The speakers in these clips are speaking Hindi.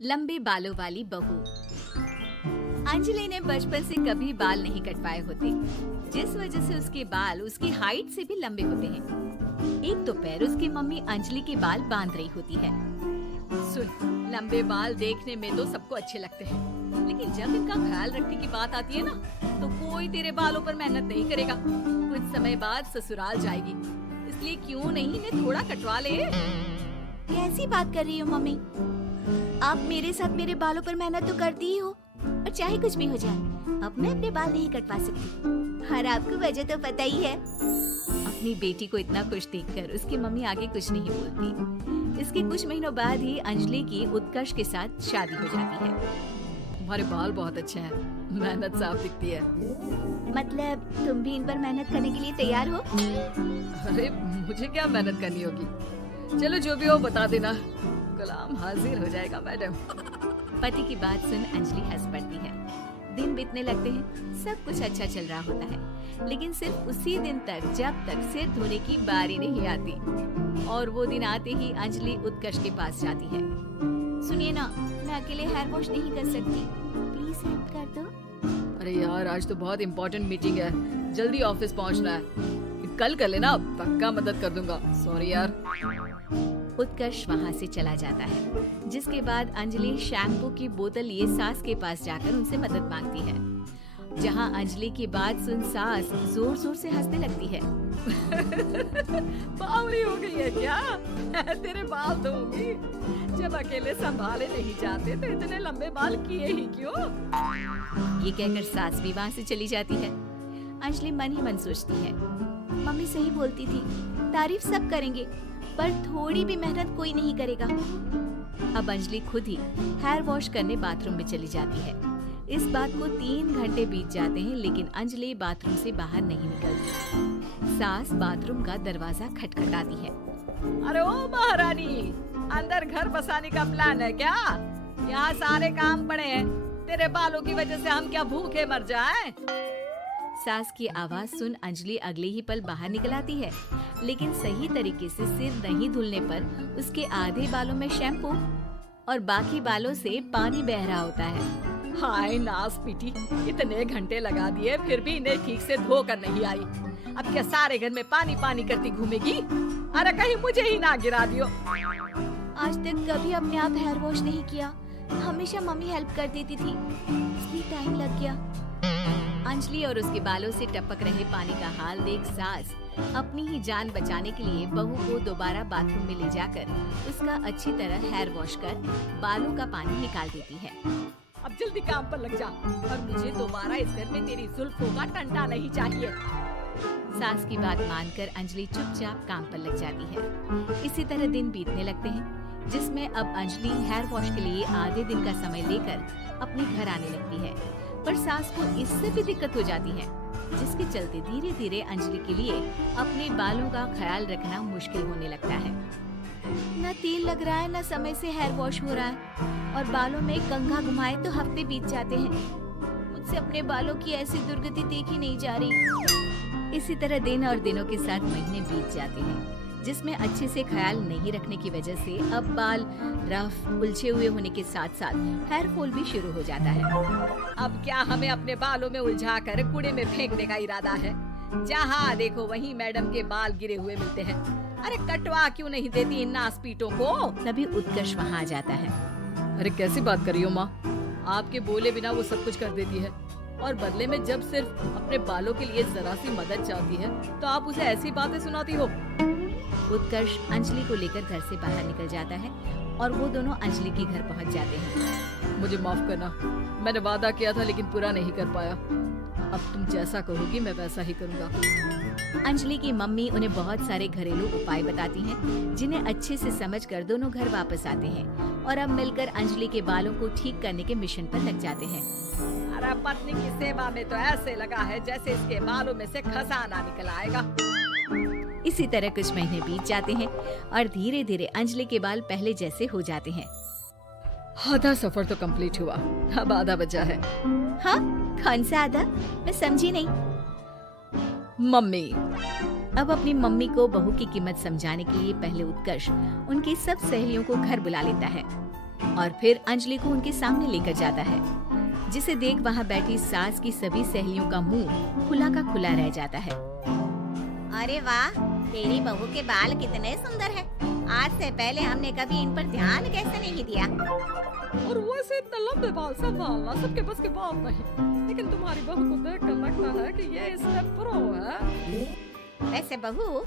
लंबे बालों वाली बहू। अंजलि ने बचपन से कभी बाल नहीं कटवाए होते, जिस वजह से उसके बाल उसकी हाइट से भी लंबे होते हैं। एक दोपहर उसकी मम्मी अंजलि के बाल बांध रही होती है। सुन, लंबे बाल देखने में तो सबको अच्छे लगते हैं, लेकिन जब इनका ख्याल रखने की बात आती है ना, तो कोई तेरे बालों पर मेहनत नहीं करेगा। कुछ समय बाद ससुराल जाएगी, इसलिए क्यों नहीं इन्हें थोड़ा कटवा ले। कैसी बात कर रही हो मम्मी? आप मेरे साथ मेरे बालों पर मेहनत तो करती ही हो, और चाहे कुछ भी हो जाए, अब मैं अपने बाल नहीं कटवा सकती। और आपको वजह तो पता ही है। अपनी बेटी को इतना खुश देखकर उसकी मम्मी आगे कुछ नहीं बोलती। इसके कुछ महीनों बाद ही अंजलि की उत्कर्ष के साथ शादी हो जाती है। तुम्हारे बाल बहुत अच्छे हैं, मेहनत साफ दिखती है। मतलब तुम भी इन पर मेहनत करने के लिए तैयार हो? अरे मुझे क्या मेहनत करनी होगी, चलो जो भी हो बता देना, गुलाम हाजिर हो जाएगा मैडम। पति की बात सुन अंजलि हंस पड़ती है। दिन बीतने लगते हैं, सब कुछ अच्छा चल रहा होता है, लेकिन सिर्फ उसी दिन तक जब तक सिर धोने की बारी नहीं आती। और वो दिन आते ही अंजलि उत्कर्ष के पास जाती है। सुनिए ना, मैं अकेले हेयर वॉश नहीं कर सकती, प्लीज हेल्प कर दो। अरे यार, आज तो बहुत इम्पोर्टेंट मीटिंग है, जल्दी ऑफिस पहुंचना है। कल कर लेना, पक्का मदद कर दूंगा। सॉरी यार। उत्कर्ष वहाँ से चला जाता है, जिसके बाद अंजलि शैम्पू की बोतल लिए सास के पास जाकर उनसे मदद मांगती है। जहाँ अंजलि की बात सुन सास जोर जोर से हंसने लगती है। बावली हो गई है क्या? तेरे बाल धोऊंगी। जब अकेले संभाले नहीं जाते तो इतने लंबे बाल किए ही क्यों? ये कहकर सास भी वहाँ से चली जाती है। अंजलि मन ही मन सोचती है, मम्मी सही बोलती थी, तारीफ सब करेंगे, पर थोड़ी भी मेहनत कोई नहीं करेगा। अब अंजलि खुद ही हेयर वॉश करने बाथरूम में चली जाती है। इस बात को 3 घंटे बीत जाते हैं, लेकिन अंजलि बाथरूम से बाहर नहीं निकलती। सास बाथरूम का दरवाजा खटखटाती है। अरे ओ महारानी, अंदर घर बसाने का प्लान है क्या? यहाँ सारे काम पड़े हैं, तेरे बालों की वजह से हम क्या भूखे मर जाएं? सास की आवाज सुन अंजलि अगले ही पल बाहर निकल आती है, लेकिन सही तरीके से सिर नहीं धुलने पर उसके आधे बालों में शैम्पू और बाकी बालों से पानी बह रहा होता है। हाय नास पीटी, इतने घंटे लगा दिए फिर भी इन्हें ठीक से धो कर नहीं आई। अब क्या सारे घर में पानी पानी करती घूमेगी? अरे कहीं मुझे ही ना गिरा दियो। आज तक कभी अपने आप हेयर वॉश नहीं किया, हमेशा मम्मी हेल्प कर देती थी, इसलिए टाइम लग गया। अंजलि और उसके बालों से टपक रहे पानी का हाल देख सास अपनी ही जान बचाने के लिए बहू को दोबारा बाथरूम में ले जाकर उसका अच्छी तरह हेयर वॉश कर बालों का पानी निकाल देती है। अब जल्दी काम पर लग जा, और मुझे दोबारा इस घर में तेरी जुल्फों का टंटा नहीं चाहिए। सास की बात मानकर अंजलि चुपचाप काम पर लग जाती है। इसी तरह दिन बीतने लगते हैं, जिसमें अब अंजलि हेयर वॉश के लिए आधे दिन का समय लेकर अपने घर आने लगती है। पर सास को इससे भी दिक्कत हो जाती है, जिसके चलते धीरे धीरे अंजलि के लिए अपने बालों का ख्याल रखना मुश्किल होने लगता है। न तेल लग रहा है, न समय से हेयर वॉश हो रहा है, और बालों में कंघा घुमाए तो हफ्ते बीत जाते हैं। मुझसे अपने बालों की ऐसी दुर्गति देखी नहीं जा रही। इसी तरह दिन और दिनों के साथ महीने बीत जाते हैं, जिसमें अच्छे से ख्याल नहीं रखने की वजह से अब बाल रफ उलझे हुए होने के साथ साथ हेयर फॉल भी शुरू हो जाता है। अब क्या हमें अपने बालों में उलझा कर कूड़े में फेंकने का इरादा है? जहाँ देखो वहीं मैडम के बाल गिरे हुए मिलते हैं। अरे कटवा क्यों नहीं देती इन नासपीटों को? तभी उत्कर्ष वहाँ आ जाता है। अरे कैसी बात कर रही हो माँ, आपके बोले बिना वो सब कुछ कर देती है, और बदले में जब सिर्फ अपने बालों के लिए जरा सी मदद चाहती है तो आप उसे ऐसी बातें सुनाती हो। उत्कर्ष अंजलि को लेकर घर से बाहर निकल जाता है और वो दोनों अंजलि के घर पहुंच जाते हैं। मुझे माफ करना, मैंने वादा किया था लेकिन पूरा नहीं कर पाया। अब तुम जैसा कहोगी मैं वैसा ही करूंगा। अंजलि की मम्मी उन्हें बहुत सारे घरेलू उपाय बताती हैं, जिन्हें अच्छे से समझकर दोनों घर वापस आते हैं और अब मिलकर अंजलि के बालों को ठीक करने के मिशन पर लग जाते हैं। अरे पत्नी की सेवा में तो ऐसे लगा है जैसे इसके बालों में से खजाना निकल आएगा। इसी तरह कुछ महीने बीत जाते हैं और धीरे धीरे अंजलि के बाल पहले जैसे हो जाते हैं। आधा सफर तो कंप्लीट हुआ, अब आधा बचा है। हाँ, कौन सा आधा? मैं समझी नहीं। मम्मी। अब अपनी मम्मी को बहू की कीमत समझाने के लिए पहले उत्कर्ष उनकी सब सहेलियों को घर बुला लेता है। और फिर अंजलि को उनके सामने लेकर जाता है, जिसे देख वहाँ बैठी सास की सभी सहेलियों का मुंह खुला का खुला रह जाता है। अरे वाह, तेरी बहू के बाल कितने सुंदर हैं। आज से पहले हमने कभी इन पर ध्यान कैसे नहीं दिया। और वैसे इतने लंबे बाल संभालना सबके बस की बात नहीं, लेकिन तुम्हारी बहू को देखकर लगता है कि ये इसमें प्रो है। वैसे बहू,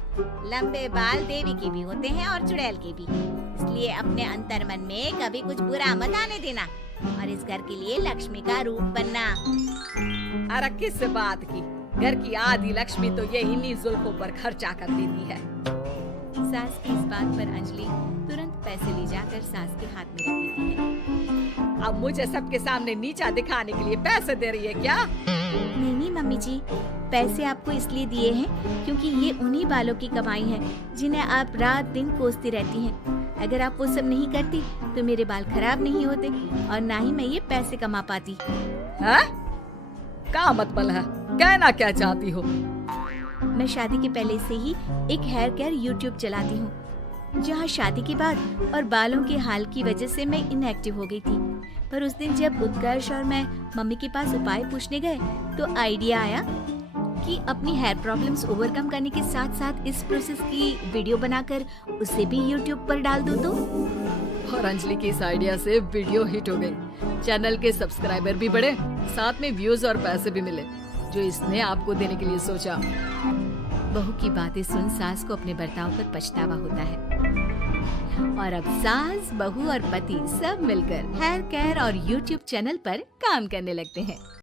लंबे बाल देवी के भी होते हैं और चुड़ैल के भी, इसलिए अपने अंतर मन में कभी कुछ बुरा मत आने देना और इस घर के लिए लक्ष्मी का रूप बनना। अरे किस बात की, घर की आधी लक्ष्मी तो ये इन्हीं जुल्फों पर खर्चा कर देती है। सास की इस बात पर अंजलि तुरंत पैसे ले जाकर सास के हाथ में रख देती है। अब मुझे सबके सामने नीचा दिखाने के लिए पैसे दे रही है क्या? नहीं नहीं मम्मी जी, पैसे आपको इसलिए दिए हैं क्योंकि ये उन्हीं बालों की कमाई है जिन्हें आप रात दिन कोसती रहती हैं। अगर आप वो सब नहीं करती तो मेरे बाल खराब नहीं होते और ना ही मैं ये पैसे कमा पाती। है? क्या मतलब है? कहना क्या चाहती हो? मैं शादी के पहले से ही एक हेयर केयर यूट्यूब चलाती हूँ, जहाँ शादी के बाद और बालों के हाल की वजह से मैं इनएक्टिव हो गई थी। पर उस दिन जब उत्कर्ष और मैं मम्मी के पास उपाय पूछने गए तो आइडिया आया कि अपनी हेयर प्रॉब्लम्स ओवरकम करने के साथ साथ इस प्रोसेस की वीडियो बनाकर उसे भी यूट्यूब पर डाल दूँ तो। और अंजलि की इस आइडिया से वीडियो हिट हो गई, चैनल के सब्सक्राइबर भी बढ़े, साथ में व्यूज और पैसे भी मिले जो इसने आपको देने के लिए सोचा। बहू की बातें सुन सास को अपने बर्ताव पर पछतावा होता है और अब सास, बहू और पति सब मिलकर हेयर केयर और यूट्यूब चैनल पर काम करने लगते हैं।